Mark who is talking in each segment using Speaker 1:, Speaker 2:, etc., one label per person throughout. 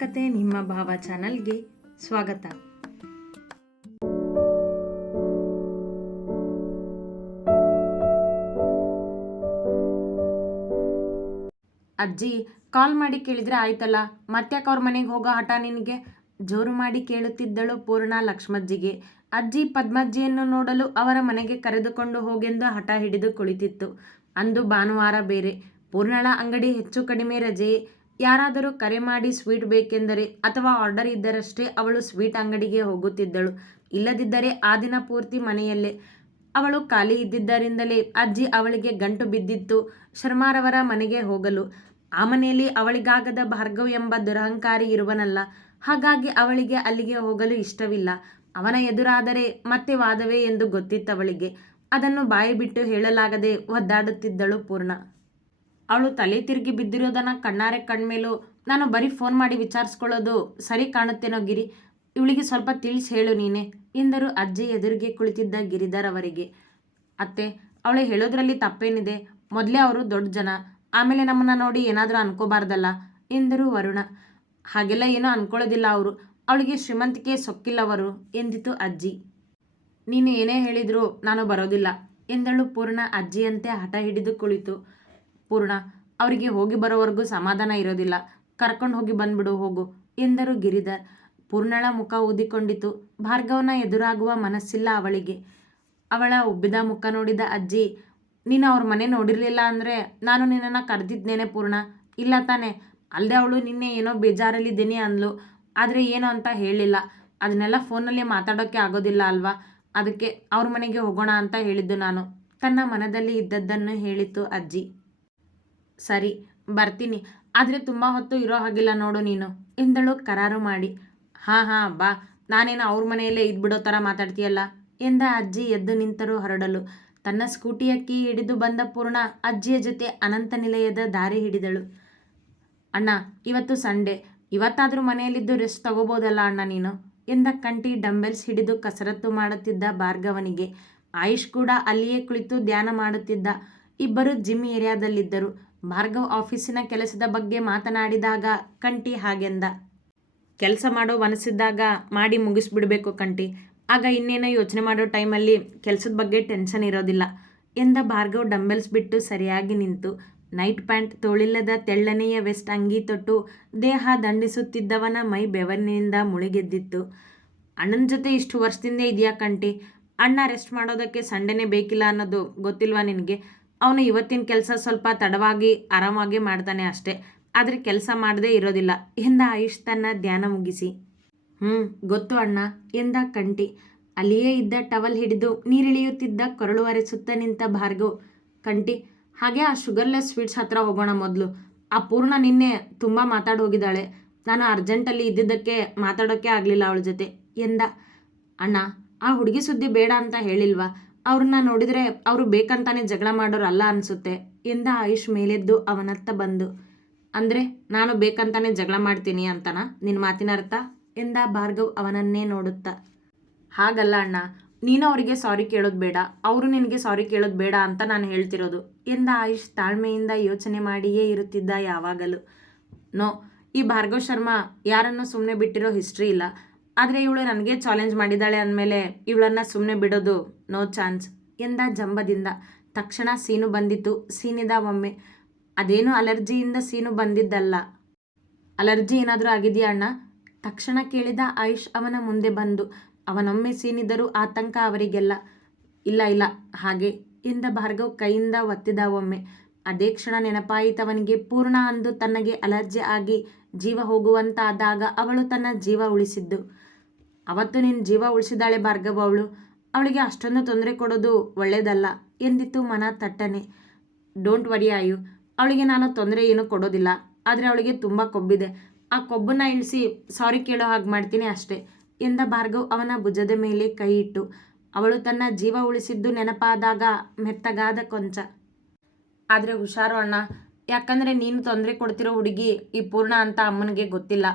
Speaker 1: ಕತೆ ನಿಮ್ಮ ಭಾವ ಚಾನಲ್ಗೆ ಸ್ವಾಗತ. ಅಜ್ಜಿ, ಕಾಲ್ ಮಾಡಿ ಕೇಳಿದ್ರೆ ಆಯ್ತಲ್ಲ? ಮತ್ತ್ಯಾಕೆ ಅವ್ರ ಮನೆಗೆ ಹೋಗೋ ಹಠ ನಿನಗೆ? ಜೋರು ಮಾಡಿ ಕೇಳುತ್ತಿದ್ದಳು ಪೂರ್ಣ ಲಕ್ಷ್ಮಜ್ಜಿಗೆ. ಅಜ್ಜಿ, ಪದ್ಮಜ್ಜಿಯನ್ನು ನೋಡಲು ಅವರ ಮನೆಗೆ ಕರೆದುಕೊಂಡು ಹೋಗೆಂದು ಹಠ ಹಿಡಿದು ಕುಳಿತಿತ್ತು. ಅಂದು ಭಾನುವಾರ ಬೇರೆ. ಪೂರ್ಣಳ ಅಂಗಡಿ ಹೆಚ್ಚು ಕಡಿಮೆ ರಜೆ. ಯಾರಾದರೂ ಕರೆ ಮಾಡಿ ಸ್ವೀಟ್ ಬೇಕೆಂದರೆ ಅಥವಾ ಆರ್ಡರ್ ಇದ್ದರಷ್ಟೇ ಅವಳು ಸ್ವೀಟ್ ಅಂಗಡಿಗೆ ಹೋಗುತ್ತಿದ್ದಳು. ಇಲ್ಲದಿದ್ದರೆ ಆ ದಿನ ಪೂರ್ತಿ ಮನೆಯಲ್ಲೇ. ಅವಳು ಖಾಲಿ ಇದ್ದಿದ್ದರಿಂದಲೇ ಅಜ್ಜಿ ಅವಳಿಗೆ ಗಂಟು ಬಿದ್ದಿತ್ತು. ಶರ್ಮಾರವರ ಮನೆಗೆ ಹೋಗಲು. ಆ ಮನೆಯಲ್ಲಿ ಅವಳಿಗಾಗದ ಭಾರ್ಗವ್ ಎಂಬ ದುರಹಂಕಾರಿ ಇರುವನಲ್ಲ. ಹಾಗಾಗಿ ಅವಳಿಗೆ ಅಲ್ಲಿಗೆ ಹೋಗಲು ಇಷ್ಟವಿಲ್ಲ. ಅವನ ಎದುರಾದರೆ ಮತ್ತೆ ವಾದವೇ ಎಂದು ಗೊತ್ತಿತ್ತವಳಿಗೆ. ಅದನ್ನು ಬಾಯಿ ಬಿಟ್ಟು ಹೇಳಲಾಗದೆ ಒದ್ದಾಡುತ್ತಿದ್ದಳು ಪೂರ್ಣ. ಅವಳು ತಲೆ ತಿರುಗಿ ಬಿದ್ದಿರೋದನ್ನ ಕಣ್ಣಾರೆ ಕಣ್ಮೇಲೂ ನಾನು ಬರೀ ಫೋನ್ ಮಾಡಿ ವಿಚಾರಿಸ್ಕೊಳ್ಳೋದು ಸರಿ ಕಾಣುತ್ತೇನೋ ಗಿರಿ, ಇವಳಿಗೆ ಸ್ವಲ್ಪ ತಿಳಿಸಿ ಹೇಳು ನೀನೆ ಎಂದರು ಅಜ್ಜಿ ಎದುರಿಗೆ ಕುಳಿತಿದ್ದ ಗಿರಿಧರ್ ಅವರಿಗೆ. ಅತ್ತೆ, ಅವಳು ಹೇಳೋದ್ರಲ್ಲಿ ತಪ್ಪೇನಿದೆ, ಮೊದಲೇ ಅವರು ದೊಡ್ಡ ಜನ, ಆಮೇಲೆ ನಮ್ಮನ್ನು ನೋಡಿ ಏನಾದರೂ ಅನ್ಕೋಬಾರ್ದಲ್ಲ ಎಂದರು ವರುಣ. ಹಾಗೆಲ್ಲ ಏನೂ ಅನ್ಕೊಳ್ಳೋದಿಲ್ಲ ಅವರು, ಅವಳಿಗೆ ಶ್ರೀಮಂತಿಕೆ ಸೊಕ್ಕಿಲ್ಲವರು ಎಂದಿತು ಅಜ್ಜಿ. ನೀನು ಏನೇ ಹೇಳಿದರೂ ನಾನು ಬರೋದಿಲ್ಲ ಎಂದಳು ಪೂರ್ಣ ಅಜ್ಜಿಯಂತೆ ಹಠ ಹಿಡಿದು ಕುಳಿತು. ಪೂರ್ಣ. ಅವರಿಗೆ ಹೋಗಿ ಬರೋವರೆಗೂ ಸಮಾಧಾನ ಇರೋದಿಲ್ಲ. ಕರ್ಕೊಂಡು ಹೋಗಿ ಬಂದ್ಬಿಡು, ಹೋಗು ಎಂದರು ಗಿರಿಧರ್. ಪೂರ್ಣಳ ಮುಖ ಊದಿಕೊಂಡಿತು. ಭಾರ್ಗವನ ಎದುರಾಗುವ ಮನಸ್ಸಿಲ್ಲ ಅವಳಿಗೆ. ಅವಳ ಉಬ್ಬಿದ ಮುಖ ನೋಡಿದ ಅಜ್ಜಿ, ನೀನು ಅವ್ರ ಮನೆ ನೋಡಿರಲಿಲ್ಲ ಅಂದರೆ ನಾನು ನಿನ್ನನ್ನು ಕರೆದಿದ್ದೇನೆ ಪೂರ್ಣ. ಇಲ್ಲ ತಾನೆ ಅಲ್ಲದೆ ಅವಳು ನಿನ್ನೆ ಏನೋ ಬೇಜಾರಲ್ಲಿದ್ದೀನಿ ಅಂದ್ಲು. ಆದರೆ ಏನು ಅಂತ ಹೇಳಿಲ್ಲ. ಅದನ್ನೆಲ್ಲ ಫೋನಲ್ಲಿ ಮಾತಾಡೋಕ್ಕೆ ಆಗೋದಿಲ್ಲ ಅಲ್ವಾ? ಅದಕ್ಕೆ ಅವ್ರ ಮನೆಗೆ ಹೋಗೋಣ ಅಂತ ಹೇಳಿದ್ದು ನಾನು. ತನ್ನ ಮನದಲ್ಲಿ ಇದ್ದದ್ದನ್ನು ಹೇಳಿತು ಅಜ್ಜಿ. ಸರಿ, ಬರ್ತೀನಿ. ಆದರೆ ತುಂಬ ಹೊತ್ತು ಇರೋ ಹಾಗಿಲ್ಲ ನೋಡು ನೀನು. ಎಂದಳು ಕರಾರು ಮಾಡಿ. ಹಾಂ ಹಾಂ, ಬಾ. ನಾನೇನು ಅವ್ರ ಮನೆಯಲ್ಲೇ ಇದ್ಬಿಡೋ ಥರ ಮಾತಾಡ್ತೀಯಲ್ಲ? ಎಂದ ಅಜ್ಜಿ ಎದ್ದು ನಿಂತರು ಹೊರಡಲು. ತನ್ನ ಸ್ಕೂಟಿಯ ಕೀ ಹಿಡಿದು ಬಂದ ಪೂರ್ಣ ಅಜ್ಜಿಯ ಜೊತೆ ಅನಂತ ನಿಲಯದ ದಾರಿ ಹಿಡಿದಳು. ಅಣ್ಣ, ಇವತ್ತು ಸಂಡೇ. ಇವತ್ತಾದರೂ ಮನೆಯಲ್ಲಿದ್ದು ರೆಸ್ಟ್ ತಗೋಬೋದಲ್ಲ ಅಣ್ಣ ನೀನು? ಎಂದ ಕಂಟಿ ಡಂಬೆಲ್ಸ್ ಹಿಡಿದು ಕಸರತ್ತು ಮಾಡುತ್ತಿದ್ದ ಭಾರ್ಗವನಿಗೆ. ಆಯುಷ್ ಕೂಡ ಅಲ್ಲಿಯೇ ಕುಳಿತು ಧ್ಯಾನ ಮಾಡುತ್ತಿದ್ದ. ಇಬ್ಬರು ಜಿಮ್ ಏರಿಯಾದಲ್ಲಿದ್ದರು. ಭಾರ್ಗವ್ ಆಫೀಸಿನ ಕೆಲಸದ ಬಗ್ಗೆ ಮಾತನಾಡಿದಾಗ, ಕಂಟಿ ಹಾಗೆಂದ. ಕೆಲಸ ಮಾಡೋ ಮನಸ್ಸಿದ್ದಾಗ ಮಾಡಿ ಮುಗಿಸ್ಬಿಡ್ಬೇಕು ಕಂಟಿ. ಆಗ ಇನ್ನೇನೋ ಯೋಚನೆ ಮಾಡೋ ಟೈಮಲ್ಲಿ ಕೆಲಸದ ಬಗ್ಗೆ ಟೆನ್ಷನ್ ಇರೋದಿಲ್ಲ ಎಂದ ಭಾರ್ಗವ್ ಡಂಬೆಲ್ಸ್ ಬಿಟ್ಟು ಸರಿಯಾಗಿ ನಿಂತು. ನೈಟ್ ಪ್ಯಾಂಟ್ ತೋಳಿಲ್ಲದ ತೆಳ್ಳನೆಯ ವೆಸ್ಟ್ ಅಂಗಿ ತೊಟ್ಟು ದೇಹ ದಂಡಿಸುತ್ತಿದ್ದವನ ಮೈ ಬೆವರಿನಿಂದ ಮುಳುಗೆದ್ದಿತ್ತು. ಅಣ್ಣನ ಜೊತೆ ಇಷ್ಟು ವರ್ಷದಿಂದ ಇದೆಯಾ ಕಂಟಿ? ಅಣ್ಣ ರೆಸ್ಟ್ ಮಾಡೋದಕ್ಕೆ ಸಂಡೆನೇ ಬೇಕಿಲ್ಲ ಅನ್ನೋದು ಗೊತ್ತಿಲ್ವಾ ನಿನಗೆ? ಅವನು ಇವತ್ತಿನ ಕೆಲಸ ಸ್ವಲ್ಪ ತಡವಾಗಿ, ಆರಾಮಾಗಿ ಮಾಡ್ತಾನೆ ಅಷ್ಟೇ. ಆದರೆ ಕೆಲಸ ಮಾಡದೇ ಇರೋದಿಲ್ಲ. ಎಂದ ಆಯುಷ್ ತನ್ನ ಧ್ಯಾನ ಮುಗಿಸಿ ಹ್ಞೂ ಗೊತ್ತು ಅಣ್ಣ, ಎಂದ ಕಂಟಿ. ಅಲ್ಲಿಯೇ ಇದ್ದ ಟವಲ್ ಹಿಡಿದು ನೀರಿಳಿಯುತ್ತಿದ್ದ ಕೊರಳು ಅರೆಸುತ್ತ ನಿಂತ ಭಾರ್ಗವ್. ಕಂಟಿ, ಹಾಗೆ ಆ ಶುಗರ್ಲೆಸ್ ಸ್ವೀಟ್ಸ್ ಹತ್ರ ಹೋಗೋಣ ಮೊದಲು. ಆ ಪೂರ್ಣ ನಿನ್ನೆ ತುಂಬ ಮಾತಾಡಿ ಹೋಗಿದ್ದಾಳೆ ನಾನು ಅರ್ಜೆಂಟಲ್ಲಿ ಇದ್ದಿದ್ದಕ್ಕೆ ಮಾತಾಡೋಕ್ಕೆ ಆಗಲಿಲ್ಲ ಅವಳ ಜೊತೆ. ಎಂದ, ಅಣ್ಣ, ಆ ಹುಡುಗಿ ಸುದ್ದಿ ಬೇಡ ಅಂತ ಹೇಳಿಲ್ವಾ? ಅವ್ರನ್ನ ನೋಡಿದರೆ ಅವರು ಬೇಕಂತಾನೆ ಜಗಳ ಮಾಡೋರಲ್ಲ ಅನಿಸುತ್ತೆ. ಎಂದ ಆಯುಷ್ ಮೇಲೆದ್ದು ಅವನತ್ತ ಬಂದು, ಅಂದರೆ ನಾನು ಬೇಕಂತಾನೆ ಜಗಳ ಮಾಡ್ತೀನಿ ಅಂತನಾ? ನಿನ್ನ ಮಾತಿನ ಅರ್ಥ? ಎಂದ ಭಾರ್ಗವ್ ಅವನನ್ನೇ ನೋಡುತ್ತಾ. ಹಾಗಲ್ಲ ಅಣ್ಣ, ನೀನು ಅವರಿಗೆ ಸಾರಿ ಕೇಳೋದು ಬೇಡ, ಅವರು ನಿನಗೆ ಸಾರಿ ಕೇಳೋದು ಬೇಡ ಅಂತ ನಾನು ಹೇಳ್ತಿರೋದು. ಎಂದ ಆಯುಷ್ ತಾಳ್ಮೆಯಿಂದ ಯೋಚನೆ ಮಾಡಿಯೇ ಇರುತ್ತಿದ್ದ ಯಾವಾಗಲೂ. ನೋ, ಈ ಭಾರ್ಗವ್ ಶರ್ಮಾ ಯಾರನ್ನು ಸುಮ್ಮನೆ ಬಿಟ್ಟಿರೋ ಹಿಸ್ಟ್ರಿ ಇಲ್ಲ. ಆದರೆ ಇವಳು ನನಗೆ ಚಾಲೆಂಜ್ ಮಾಡಿದ್ದಾಳೆ ಅಂದಮೇಲೆ ಇವಳನ್ನು ಸುಮ್ಮನೆ ಬಿಡೋದು ನೋ ಚಾನ್ಸ್ ಎಂದ ಜಂಬದಿಂದ. ತಕ್ಷಣ ಸೀನು ಬಂದಿತ್ತು. ಸೀನಿದ ಒಮ್ಮೆ. ಅದೇನು ಅಲರ್ಜಿಯಿಂದ ಸೀನು ಬಂದಿದ್ದಲ್ಲ. ಅಲರ್ಜಿ ಏನಾದರೂ ಆಗಿದೆಯಾ ಅಣ್ಣ? ತಕ್ಷಣ ಕೇಳಿದ ಆಯುಷ್ ಅವನ ಮುಂದೆ ಬಂದು. ಅವನೊಮ್ಮೆ ಸೀನಿದ್ದರೂ ಆತಂಕ ಅವರಿಗೆಲ್ಲ. ಇಲ್ಲ ಇಲ್ಲ, ಹಾಗೆ ಎಂದ ಭಾರ್ಗವ್ ಕೈಯಿಂದ ಒತ್ತಿದ ಒಮ್ಮೆ. ಅದೇ ಕ್ಷಣ ನೆನಪಾಯಿತವನಿಗೆ ಪೂರ್ಣ ಅಂದು ತನಗೆ ಅಲರ್ಜಿ ಆಗಿ ಜೀವ ಹೋಗುವಂತಾದಾಗ ಅವಳು ತನ್ನ ಜೀವ ಉಳಿಸಿದ್ದು. ಅವತ್ತು ನಿನ್ನ ಜೀವ ಉಳಿಸಿದಾಳೆ ಭಾರ್ಗವ ಅವಳು. ಅವಳಿಗೆ ಅಷ್ಟೊಂದು ತೊಂದರೆ ಕೊಡೋದು ಒಳ್ಳೆಯದಲ್ಲ ಎಂದಿತ್ತು ಮನ ತಟ್ಟನೆ. Don't worry Ayu. ಅವಳಿಗೆ ನಾನು ತೊಂದರೆ ಏನೂ ಕೊಡೋದಿಲ್ಲ. ಆದರೆ ಅವಳಿಗೆ ತುಂಬ ಕೊಬ್ಬಿದೆ. ಆ ಕೊಬ್ಬನ್ನು ಇಳಿಸಿ ಸಾರಿ ಕೇಳೋ ಹಾಗೆ ಮಾಡ್ತೀನಿ ಅಷ್ಟೇ ಎಂದ ಭಾರ್ಗವ್ ಅವನ ಭುಜದ ಮೇಲೆ ಕೈ ಇಟ್ಟು. ಅವಳು ತನ್ನ ಜೀವ ಉಳಿಸಿದ್ದು ನೆನಪಾದಾಗ ಮೆತ್ತಗಾದ ಕೊಂಚ. ಆದರೆ ಹುಷಾರು ಅಣ್ಣ. ಯಾಕಂದರೆ ನೀನು ತೊಂದರೆ ಕೊಡ್ತಿರೋ ಹುಡುಗಿ ಈ ಪೂರ್ಣ ಅಂತ ಅಮ್ಮನಿಗೆ ಗೊತ್ತಿಲ್ಲ.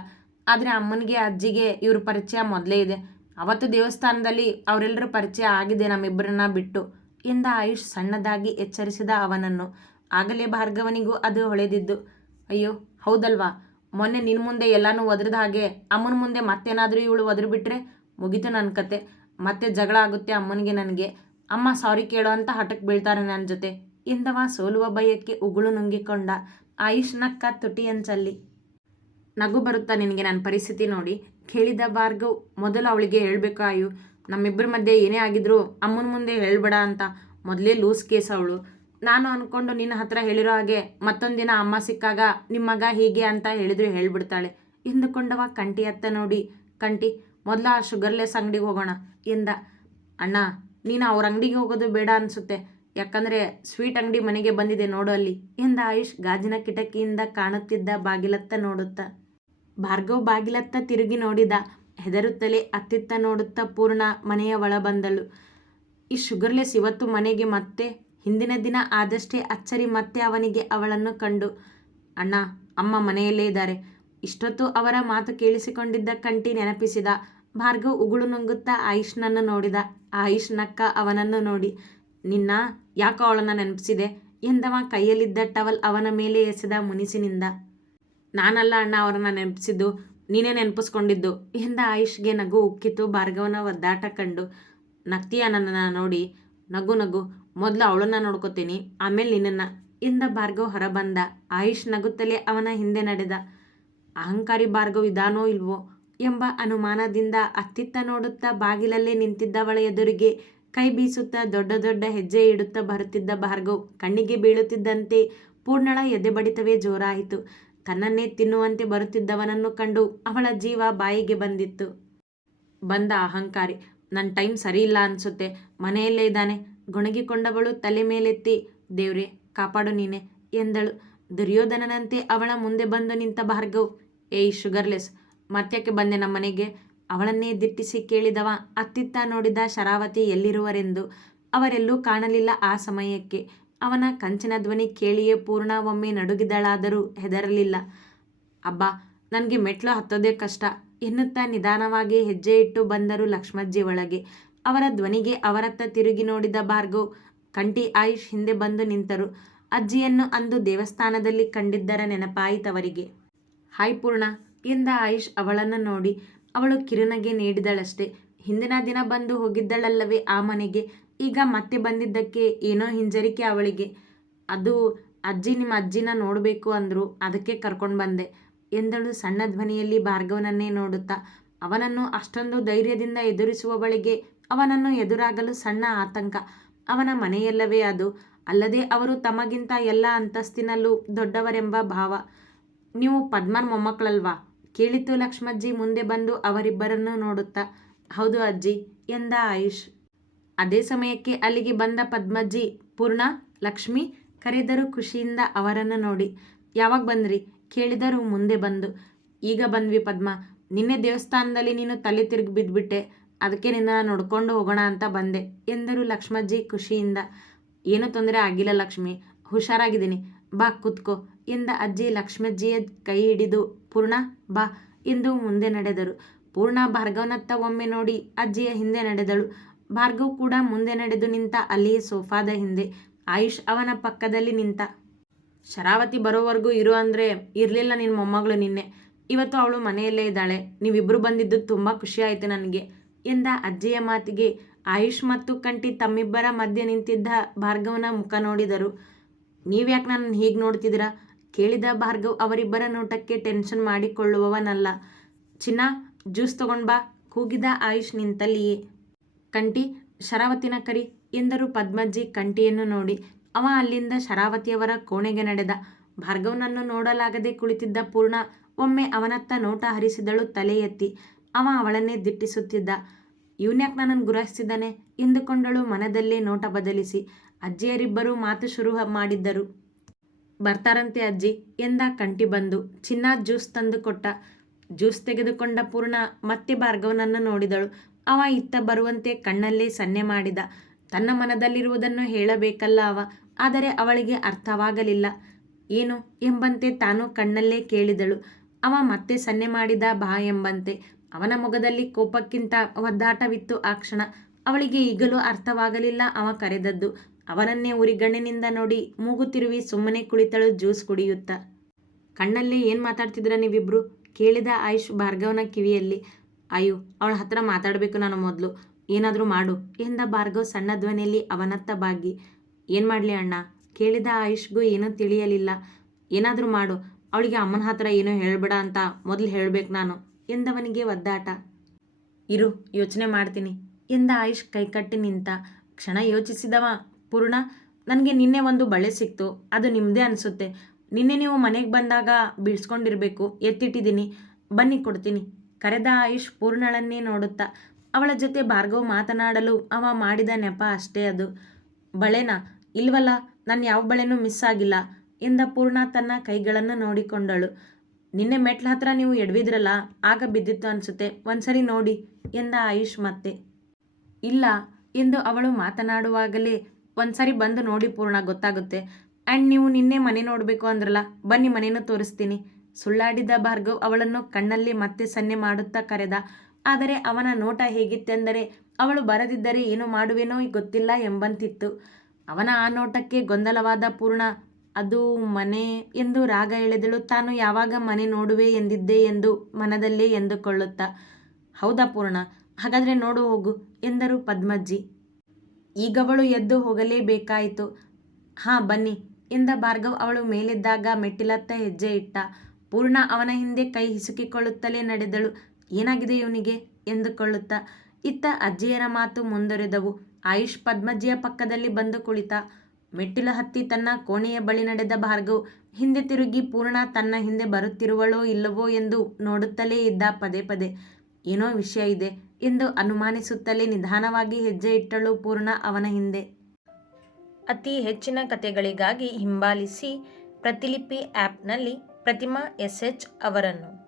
Speaker 1: ಆದರೆ ಅಮ್ಮನಿಗೆ, ಅಜ್ಜಿಗೆ ಇವ್ರ ಪರಿಚಯ ಮೊದಲೇ ಇದೆ. ಅವತ್ತು ದೇವಸ್ಥಾನದಲ್ಲಿ ಅವರೆಲ್ಲರ ಪರಿಚಯ ಆಗಿದೆ ನಮ್ಮಿಬ್ಬರನ್ನ ಬಿಟ್ಟು. ಎಂದ ಆಯುಷ್ ಸಣ್ಣದಾಗಿ ಎಚ್ಚರಿಸಿದ ಅವನನ್ನು. ಆಗಲೇ ಭಾರ್ಗವನಿಗೂ ಅದು ಹೊಳೆದಿದ್ದು. ಅಯ್ಯೋ, ಹೌದಲ್ವಾ? ಮೊನ್ನೆ ನಿನ್ನ ಮುಂದೆ ಎಲ್ಲನೂ ಒದ್ರದ ಹಾಗೆ ಅಮ್ಮನ ಮುಂದೆ ಮತ್ತೇನಾದರೂ ಇವಳು ಒದ್ರು ಬಿಟ್ಟರೆ ಮುಗೀತು ನನ್ನ ಕತೆ. ಮತ್ತೆ ಜಗಳ ಆಗುತ್ತೆ ಅಮ್ಮನಿಗೆ ನನಗೆ. ಅಮ್ಮ ಸಾರಿ ಕೇಳೋ ಅಂತ ಹಠಕ್ಕೆ ಬೀಳ್ತಾರೆ ನನ್ನ ಜೊತೆ. ಎಂದವ ಸೋಲುವ ಭಯಕ್ಕೆ ಉಗುಳು ನುಂಗಿಕೊಂಡ. ಆಯುಷ್ ನಕ್ಕ ತುಟಿ ಅಂಚಲ್ಲಿ ನಗು ಬರುತ್ತಾ ನಿನಗೆ ನನ್ನ ಪರಿಸ್ಥಿತಿ ನೋಡಿ? ಕೇಳಿದ ಭಾರ್ಗವ್, ಮೊದಲು ಅವಳಿಗೆ ಹೇಳಬೇಕು ಆಯು ನಮ್ಮಿಬ್ಬರ ಮಧ್ಯೆ ಏನೇ ಆಗಿದ್ರು ಅಮ್ಮನ ಮುಂದೆ ಹೇಳ್ಬೇಡ ಅಂತ. ಮೊದಲೇ ಲೂಸ್ ಕೇಸ್ ಅವಳು. ನಾನು ಅಂದ್ಕೊಂಡು ನಿನ್ನ ಹತ್ರ ಹೇಳಿರೋ ಹಾಗೆ ಮತ್ತೊಂದು ದಿನ ಅಮ್ಮ ಸಿಕ್ಕಾಗ ನಿಮ್ಮ ಮಗ ಹೀಗೆ ಅಂತ ಹೇಳಿದ್ರು ಹೇಳ್ಬಿಡ್ತಾಳೆ. ಎಂದುಕೊಂಡವ ಕಂಟಿ ಅತ್ತ ನೋಡಿ. ಕಂಟಿ, ಮೊದಲು ಆ ಶುಗರ್ಲೆಸ್ ಅಂಗಡಿಗೆ ಹೋಗೋಣ ಎಂದ. ಅಣ್ಣ, ನೀನು ಅವ್ರ ಅಂಗಡಿಗೆ ಹೋಗೋದು ಬೇಡ ಅನಿಸುತ್ತೆ. ಯಾಕಂದರೆ ಸ್ವೀಟ್ ಅಂಗಡಿ ಮನೆಗೆ ಬಂದಿದೆ ನೋಡು ಅಲ್ಲಿ ಎಂದ ಆಯುಷ್ ಗಾಜಿನ ಕಿಟಕಿಯಿಂದ ಕಾಣುತ್ತಿದ್ದ ಬಾಗಿಲತ್ತ ನೋಡುತ್ತಾ. ಭಾರ್ಗವ್ ಬಾಗಿಲತ್ತ ತಿರುಗಿ ನೋಡಿದ, ಹೆದರುತ್ತಲೇ ಅತ್ತಿತ್ತ ನೋಡುತ್ತಾ ಪೂರ್ಣ ಮನೆಯ ಒಳ ಬಂದಳು. ಈ ಶುಗರ್ಲೆಸ್ ಇವತ್ತು ಮನೆಗೆ ಮತ್ತೆ, ಹಿಂದಿನ ದಿನ ಆದಷ್ಟೇ ಅಚ್ಚರಿ ಮತ್ತೆ ಅವನಿಗೆ ಅವಳನ್ನು ಕಂಡು, ಅಣ್ಣ, ಅಮ್ಮ ಮನೆಯಲ್ಲೇ ಇದ್ದಾರೆ ಇಷ್ಟೊತ್ತು ಅವರ ಮಾತು ಕೇಳಿಸಿಕೊಂಡಿದ್ದ ಕಂಟಿ ನೆನಪಿಸಿದ, ಭಾರ್ಗವ್ ಉಗುಳು ನುಂಗುತ್ತಾ ಆಯುಷ್ನನ್ನು ನೋಡಿದ. ಆಯುಷ್ ನಕ್ಕ ಅವನನ್ನು ನೋಡಿ, ನಿನ್ನ ಯಾಕೋ ಅವಳನ್ನು ನೆನಪಿಸಿದೆ ಎಂದವ ಕೈಯಲ್ಲಿದ್ದ ಟವಲ್ ಅವನ ಮೇಲೆ ಎಸೆದ ಮುನಿಸಿನಿಂದ. ನಾನಲ್ಲ ಅಣ್ಣ ಅವ್ರನ್ನ ನೆನಪಿಸಿದ್ದು, ನೀನೇ ನೆನಪಿಸ್ಕೊಂಡಿದ್ದು. ಎಂದ ಆಯುಷ್ಗೆ ನಗು ಉಕ್ಕಿತು ಭಾರ್ಗವನ ಒದ್ದಾಟ ಕಂಡು. ನಗ್ತೀಯ ನನ್ನನ್ನು ನೋಡಿ? ನಗು ನಗು. ಮೊದಲು ಅವಳನ್ನ ನೋಡ್ಕೋತೀನಿ, ಆಮೇಲೆ ನಿನ್ನನ್ನು. ಎಂದ ಭಾರ್ಗವ್ ಹೊರಬಂದ ಆಯುಷ್ ನಗುತ್ತಲೇ ಅವನ ಹಿಂದೆ ನಡೆದ. ಅಹಂಕಾರಿ ಭಾರ್ಗವ್ ಇದಾನೋ ಇಲ್ವೋ ಎಂಬ ಅನುಮಾನದಿಂದ ಅತ್ತಿತ್ತ ನೋಡುತ್ತಾ ಬಾಗಿಲಲ್ಲೇ ನಿಂತಿದ್ದವಳ ಎದುರಿಗೆ ಕೈ ಬೀಸುತ್ತಾ ದೊಡ್ಡ ದೊಡ್ಡ ಹೆಜ್ಜೆ ಇಡುತ್ತಾ ಬರುತ್ತಿದ್ದ ಭಾರ್ಗವ್ ಕಣ್ಣಿಗೆ ಬೀಳುತ್ತಿದ್ದಂತೆ ಪೂರ್ಣಳ ಎದೆ ಬಡಿತವೇ ಜೋರಾಯಿತು. ತನ್ನನ್ನೇ ತಿನ್ನುವಂತೆ ಬರುತ್ತಿದ್ದವನನ್ನು ಕಂಡು ಅವಳ ಜೀವ ಬಾಯಿಗೆ ಬಂದಿತ್ತು. ಬಂದ ಅಹಂಕಾರಿ ನನ್ನ ಟೈಮ್ ಸರಿ ಇಲ್ಲ ಅನಿಸುತ್ತೆ, ಮನೆಯಲ್ಲೇ ಇದ್ದಾನೆ, ಗುಣಗಿಕೊಂಡವಳು ತಲೆ ಮೇಲೆತ್ತಿ, ದೇವ್ರೆ, ಕಾಪಾಡು ನೀನೆ, ಎಂದಳು. ದುರ್ಯೋಧನನಂತೆ ಅವಳ ಮುಂದೆ ಬಂದು ನಿಂತ ಭಾರ್ಗವ್, ಏಯ್, ಶುಗರ್ಲೆಸ್ ಮತ್ತ್ಯಾಕೆ ಬಂದೆ ನಮ್ಮ ಮನೆಗೆ. ಅವಳನ್ನೇ ದಿಟ್ಟಿಸಿ ಕೇಳಿದವ ಅತ್ತಿತ್ತ ನೋಡಿದ ಶರಾವತಿ ಎಲ್ಲಿರುವರೆಂದು ಅವರೆಲ್ಲೂ ಕಾಣಲಿಲ್ಲ ಆ ಸಮಯಕ್ಕೆ. ಅವನ ಕಂಚಿನ ಧ್ವನಿ ಕೇಳಿಯೇ ಪೂರ್ಣ ಒಮ್ಮೆ ನಡುಗಿದಳಾದರೂ ಹೆದರಲಿಲ್ಲ. ಅಬ್ಬಾ, ನನಗೆ ಮೆಟ್ಲು ಹತ್ತೋದೇ ಕಷ್ಟ, ಎನ್ನುತ್ತಾ ನಿಧಾನವಾಗಿ ಹೆಜ್ಜೆ ಇಟ್ಟು ಬಂದರು ಲಕ್ಷ್ಮಜ್ಜಿ ಒಳಗೆ. ಅವರ ಧ್ವನಿಗೆ ಅವರತ್ತ ತಿರುಗಿ ನೋಡಿದ ಭಾರ್ಗವ್ ಕಂಟಿ ಆಯುಷ್ ಹಿಂದೆ ಬಂದು ನಿಂತರು. ಅಜ್ಜಿಯನ್ನು ಅಂದು ದೇವಸ್ಥಾನದಲ್ಲಿ ಕಂಡಿದ್ದರ ನೆನಪಾಯಿತವರಿಗೆ. ಹಾಯ್ ಪೂರ್ಣ, ಎಂದ ಆಯುಷ್ ಅವಳನ್ನು ನೋಡಿ. ಅವಳು ಕಿರುನಗೆ ನೀಡಿದಳಷ್ಟೇ. ಹಿಂದಿನ ದಿನ ಬಂದು ಹೋಗಿದ್ದಳಲ್ಲವೇ ಆ ಮನೆಗೆ. ಈಗ ಮತ್ತೆ ಬಂದಿದ್ದಕ್ಕೆ ಏನೋ ಹಿಂಜರಿಕೆ ಅವಳಿಗೆ. ಅದು ಅಜ್ಜಿ ನಿಮ್ಮ ಅಜ್ಜಿನ ನೋಡಬೇಕು ಅಂದರು, ಅದಕ್ಕೆ ಕರ್ಕೊಂಡು ಬಂದೆ. ಎಂದಳು ಸಣ್ಣ ಧ್ವನಿಯಲ್ಲಿ ಭಾರ್ಗವನನ್ನೇ ನೋಡುತ್ತಾ. ಅವನನ್ನು ಅಷ್ಟೊಂದು ಧೈರ್ಯದಿಂದ ಎದುರಿಸುವವಳಿಗೆ ಅವನನ್ನು ಎದುರಾಗಲು ಸಣ್ಣ ಆತಂಕ. ಅವನ ಮನೆಯಲ್ಲವೇ ಅದು. ಅಲ್ಲದೆ ಅವರು ತಮಗಿಂತ ಎಲ್ಲ ಅಂತಸ್ತಿನಲ್ಲೂ ದೊಡ್ಡವರೆಂಬ ಭಾವ. ನೀವು ಪದ್ಮನ್ ಮೊಮ್ಮಕ್ಕಳಲ್ವಾ? ಕೇಳಿತು ಲಕ್ಷ್ಮಜ್ಜಿ ಮುಂದೆ ಬಂದು ಅವರಿಬ್ಬರನ್ನು ನೋಡುತ್ತಾ. ಹೌದು ಅಜ್ಜಿ, ಎಂದ ಆಯುಷ್. ಅದೇ ಸಮಯಕ್ಕೆ ಅಲ್ಲಿಗೆ ಬಂದ ಪದ್ಮಜ್ಜಿ, ಪೂರ್ಣ, ಲಕ್ಷ್ಮಿ ಕರೆದರು ಖುಷಿಯಿಂದ ಅವರನ್ನು ನೋಡಿ, ಯಾವಾಗ ಬಂದ್ರಿ? ಕೇಳಿದರು ಮುಂದೆ ಬಂದು, ಈಗ ಬಂದ್ವಿ ಪದ್ಮ, ನಿನ್ನೆ ದೇವಸ್ಥಾನದಲ್ಲಿ ನೀನು ತಲೆ ತಿರುಗಿ ಬಿದ್ದುಬಿಟ್ಟೆ ಅದಕ್ಕೆ ನಿನ್ನ ನೋಡ್ಕೊಂಡು ಹೋಗೋಣ ಅಂತ ಬಂದೆ, ಎಂದರು ಲಕ್ಷ್ಮಜ್ಜಿ ಖುಷಿಯಿಂದ. ಏನೂ ತೊಂದರೆ ಆಗಿಲ್ಲ ಲಕ್ಷ್ಮಿ, ಹುಷಾರಾಗಿದ್ದೀನಿ, ಬಾ ಕೂತ್ಕೋ, ಎಂದ ಅಜ್ಜಿ ಲಕ್ಷ್ಮಜ್ಜಿಯ ಕೈ ಹಿಡಿದು, ಪೂರ್ಣ, ಬಾ, ಎಂದು ಮುಂದೆ ನಡೆದರು. ಪೂರ್ಣ ಭಾರ್ಗವನತ್ತ ಒಮ್ಮೆ ನೋಡಿ ಅಜ್ಜಿಯ ಹಿಂದೆ ನಡೆದಳು. ಭಾರ್ಗವ್ ಕೂಡ ಮುಂದೆ ನಡೆದು ನಿಂತ ಅಲ್ಲಿಯೇ ಸೋಫಾದ ಹಿಂದೆ ಆಯುಷ್ ಅವನ ಪಕ್ಕದಲ್ಲಿ ನಿಂತ. ಶರಾವತಿ ಬರೋವರೆಗೂ ಇರು ಅಂದರೆ ಇರಲಿಲ್ಲ ನಿನ್ನ ಮೊಮ್ಮಗಳು ನಿನ್ನೆ. ಇವತ್ತು ಅವಳು ಮನೆಯಲ್ಲೇ ಇದ್ದಾಳೆ. ನೀವಿಬ್ಬರು ಬಂದಿದ್ದು ತುಂಬ ಖುಷಿ ಆಯಿತು ನನಗೆ ಎಂದ ಅಜ್ಜಿಯ ಮಾತಿಗೆ. ಆಯುಷ್ ಮತ್ತು ಕಂಟಿ ತಮ್ಮಿಬ್ಬರ ಮಧ್ಯೆ ನಿಂತಿದ್ದ ಭಾರ್ಗವನ ಮುಖ ನೋಡಿದರು. ನೀವ್ಯಾಕೆ ನನ್ನ ಹೀಗೆ ನೋಡ್ತಿದ್ದೀರಾ? ಕೇಳಿದ ಭಾರ್ಗವ್ ಅವರಿಬ್ಬರ ನೋಟಕ್ಕೆ ಟೆನ್ಷನ್ ಮಾಡಿಕೊಳ್ಳುವವನಲ್ಲ. ಚಿನ್ನ, ಜ್ಯೂಸ್ ತಗೊಂಡ್ ಬಾ. ಕೂಗಿದ ಆಯುಷ್ ನಿಂತಲ್ಲಿಯೇ. ಕಂಟಿ ಶರಾವತಿನ ಕರಿ ಎಂದರು ಪದ್ಮಜ್ಜಿ ಕಂಟಿಯನ್ನು ನೋಡಿ. ಅವ ಅಲ್ಲಿಂದ ಶರಾವತಿಯವರ ಕೋಣೆಗೆ ನಡೆದ. ಭಾರ್ಗವನನ್ನು ನೋಡಲಾಗದೆ ಕುಳಿತಿದ್ದ ಪೂರ್ಣ ಒಮ್ಮೆ ಅವನತ್ತ ನೋಟ ಹರಿಸಿದಳು ತಲೆ ಎತ್ತಿ. ಅವ ಅವಳನ್ನೇ ದಿಟ್ಟಿಸುತ್ತಿದ್ದ. ಇವನ್ಯಾಕ್ ನನ್ನನ್ನು ಗುರಾಯಿಸಿದ್ದಾನೆ ಎಂದುಕೊಂಡಳು ಮನದಲ್ಲೇ ನೋಟ ಬದಲಿಸಿ. ಅಜ್ಜಿಯರಿಬ್ಬರು ಮಾತು ಶುರು ಮಾಡಿದ್ದರು. ಬರ್ತಾರಂತೆ ಅಜ್ಜಿ ಎಂದ ಕಂಟಿ ಬಂದು. ಚಿನ್ನ ಜ್ಯೂಸ್ ತಂದು ಕೊಟ್ಟ ಜ್ಯೂಸ್ ತೆಗೆದುಕೊಂಡ ಪೂರ್ಣ ಮತ್ತೆ ಭಾರ್ಗವನನ್ನು ನೋಡಿದಳು. ಅವ ಇತ್ತ ಬರುವಂತೆ ಕಣ್ಣಲ್ಲೇ ಸನ್ನೆ ಮಾಡಿದ. ತನ್ನ ಮನದಲ್ಲಿರುವುದನ್ನು ಹೇಳಬೇಕಲ್ಲ ಅವ, ಆದರೆ ಅವಳಿಗೆ ಅರ್ಥವಾಗಲಿಲ್ಲ. ಏನು ಎಂಬಂತೆ ತಾನು ಕಣ್ಣಲ್ಲೇ ಕೇಳಿದಳು. ಅವ ಮತ್ತೆ ಸನ್ನೆ ಮಾಡಿದ ಬಾ ಎಂಬಂತೆ. ಅವನ ಮೊಗದಲ್ಲಿ ಕೋಪಕ್ಕಿಂತ ಒದ್ದಾಟವಿತ್ತು ಆ ಕ್ಷಣ. ಅವಳಿಗೆ ಈಗಲೂ ಅರ್ಥವಾಗಲಿಲ್ಲ ಅವ ಕರೆದದ್ದು. ಅವನನ್ನೇ ಉರಿಗಣ್ಣಿನಿಂದ ನೋಡಿ ಮೂಗು ತಿರುವಿ ಸುಮ್ಮನೆ ಕುಳಿತಳು ಜ್ಯೂಸ್ ಕುಡಿಯುತ್ತಾ. ಕಣ್ಣಲ್ಲೇ ಏನು ಮಾತಾಡ್ತಿದ್ರ ನೀವಿಬ್ರು? ಕೇಳಿದ ಆಯುಷ್ ಭಾರ್ಗವನ ಕಿವಿಯಲ್ಲಿ. ಅಯ್ಯೋ, ಅವಳ ಹತ್ರ ಮಾತಾಡಬೇಕು ನಾನು ಮೊದಲು. ಏನಾದರೂ ಮಾಡು ಎಂದ ಭಾರ್ಗವ್ ಸಣ್ಣ ಧ್ವನಿಯಲ್ಲಿ ಅವನತ್ತ ಬಾಗಿ. ಏನು ಮಾಡಲಿ ಅಣ್ಣ? ಕೇಳಿದ ಆಯುಷ್ಗೂ ಏನೂ ತಿಳಿಯಲಿಲ್ಲ. ಏನಾದರೂ ಮಾಡು, ಅವಳಿಗೆ ಅಮ್ಮನ ಹತ್ರ ಏನೂ ಹೇಳಬೇಡ ಅಂತ ಮೊದಲು ಹೇಳಬೇಕು ನಾನು ಎಂದವನಿಗೆ ಒದ್ದಾಟ. ಇರು, ಯೋಚನೆ ಮಾಡ್ತೀನಿ ಎಂದ ಆಯುಷ್ ಕೈಕಟ್ಟಿ ನಿಂತ. ಕ್ಷಣ ಯೋಚಿಸಿದವ, ಪೂರ್ಣ, ನನಗೆ ನಿನ್ನೆ ಒಂದು ಬಳೆ ಸಿಕ್ತು, ಅದು ನಿಮ್ಮದೇ ಅನಿಸುತ್ತೆ. ನಿನ್ನೆ ನೀವು ಮನೆಗೆ ಬಂದಾಗ ಬೀಳ್ಸ್ಕೊಂಡಿರಬೇಕು, ಎತ್ತಿಟ್ಟಿದ್ದೀನಿ. ಬನ್ನಿ, ಕೊಡ್ತೀನಿ. ಕರೆದ ಆಯುಷ್ ಪೂರ್ಣಳನ್ನೇ ನೋಡುತ್ತಾ, ಅವಳ ಜೊತೆ ಭಾರ್ಗವ್ ಮಾತನಾಡಲು ಅವ ಮಾಡಿದ ನೆಪ ಅಷ್ಟೇ ಅದು. ಬಳೆನಾ, ಇಲ್ವಲ್ಲ, ನಾನು ಯಾವ ಬಳೆನೂ ಮಿಸ್ ಆಗಿಲ್ಲ ಎಂದ ಪೂರ್ಣ ತನ್ನ ಕೈಗಳನ್ನು ನೋಡಿಕೊಂಡಳು. ನಿನ್ನೆ ಮೆಟ್ಲ ಹತ್ರ ನೀವು ಎಡವಿದ್ರಲ್ಲ, ಆಗ ಬಿದ್ದಿತ್ತು ಅನಿಸುತ್ತೆ, ಒಂದ್ಸರಿ ನೋಡಿ ಎಂದ ಆಯುಷ್ ಮತ್ತೆ. ಇಲ್ಲ ಎಂದು ಅವಳು ಮಾತನಾಡುವಾಗಲೇ ಒಂದ್ಸರಿ ಬಂದು ನೋಡಿ ಪೂರ್ಣ, ಗೊತ್ತಾಗುತ್ತೆ. ಆ್ಯಂಡ್ ನೀವು ನಿನ್ನೆ ಮನೆ ನೋಡಬೇಕು ಅಂದ್ರಲ್ಲ, ಬನ್ನಿ ಮನೇನೂ ತೋರಿಸ್ತೀನಿ ಸುಳ್ಳಾಡಿದ ಭಾರ್ಗವ್ ಅವಳನ್ನು ಕಣ್ಣಲ್ಲಿ ಮತ್ತೆ ಸನ್ನೆ ಮಾಡುತ್ತಾ ಕರೆದ. ಆದರೆ ಅವನ ನೋಟ ಹೇಗಿತ್ತೆಂದರೆ, ಅವಳು ಬರದಿದ್ದರೆ ಏನು ಮಾಡುವೆನೋ ಗೊತ್ತಿಲ್ಲ ಎಂಬಂತಿತ್ತು. ಅವನ ಆ ನೋಟಕ್ಕೆ ಗೊಂದಲವಾದ ಪೂರ್ಣ. ಅದು ಮನೆ ಎಂದು ರಾಗ ಎಳೆದಳು, ತಾನು ಯಾವಾಗ ಮನೆ ನೋಡುವೆ ಎಂದಿದ್ದೆ ಎಂದು ಮನದಲ್ಲೇ ಎಂದುಕೊಳ್ಳುತ್ತಾ. ಹೌದಾ ಪೂರ್ಣ, ಹಾಗಾದರೆ ನೋಡು ಹೋಗು ಎಂದರು ಪದ್ಮಜ್ಜಿ. ಈಗವಳು ಎದ್ದು ಹೋಗಲೇಬೇಕಾಯಿತು. ಹಾಂ, ಬನ್ನಿ ಎಂದ ಭಾರ್ಗವ್ ಅವಳು ಮೇಲಿದ್ದಾಗ ಮೆಟ್ಟಿಲತ್ತ ಹೆಜ್ಜೆ ಇಟ್ಟ. ಪೂರ್ಣ ಅವನ ಹಿಂದೆ ಕೈ ಹಿಸುಕಿಕೊಳ್ಳುತ್ತಲೇ ನಡೆದಳು. ಏನಾಗಿದೆ ಇವನಿಗೆ? ಎಂದುಕೊಳ್ಳುತ್ತಾ. ಇತ್ತ ಅಜ್ಜಿಯರ ಮಾತು ಮುಂದುವರೆದವು ಆಯುಷ್ ಪದ್ಮಜ್ಜಿಯ ಪಕ್ಕದಲ್ಲಿ ಬಂದು ಕುಳಿತ. ಮೆಟ್ಟಿಲು ಹತ್ತಿ ತನ್ನ ಕೋಣೆಯ ಬಳಿ ನಡೆದ ಭಾರ್ಗವ್ ಹಿಂದೆ ತಿರುಗಿ ಪೂರ್ಣ ತನ್ನ ಹಿಂದೆ ಬರುತ್ತಿರುವಳೋ ಇಲ್ಲವೋ ಎಂದು ನೋಡುತ್ತಲೇ ಇದ್ದ ಪದೇ ಪದೇ. ಏನೋ ವಿಷಯ ಇದೆ ಎಂದು ಅನುಮಾನಿಸುತ್ತಲೇ ನಿಧಾನವಾಗಿ ಹೆಜ್ಜೆ ಇಟ್ಟಳು ಪೂರ್ಣ ಅವನ ಹಿಂದೆ. ಅತಿ ಹೆಚ್ಚಿನ ಕಥೆಗಳಿಗಾಗಿ ಹಿಂಬಾಲಿಸಿ ಪ್ರತಿಲಿಪಿ ಆ್ಯಪ್ನಲ್ಲಿ ಪ್ರತಿಮಾ ಎಸ್ ಎಚ್ ಅವರನ್ನು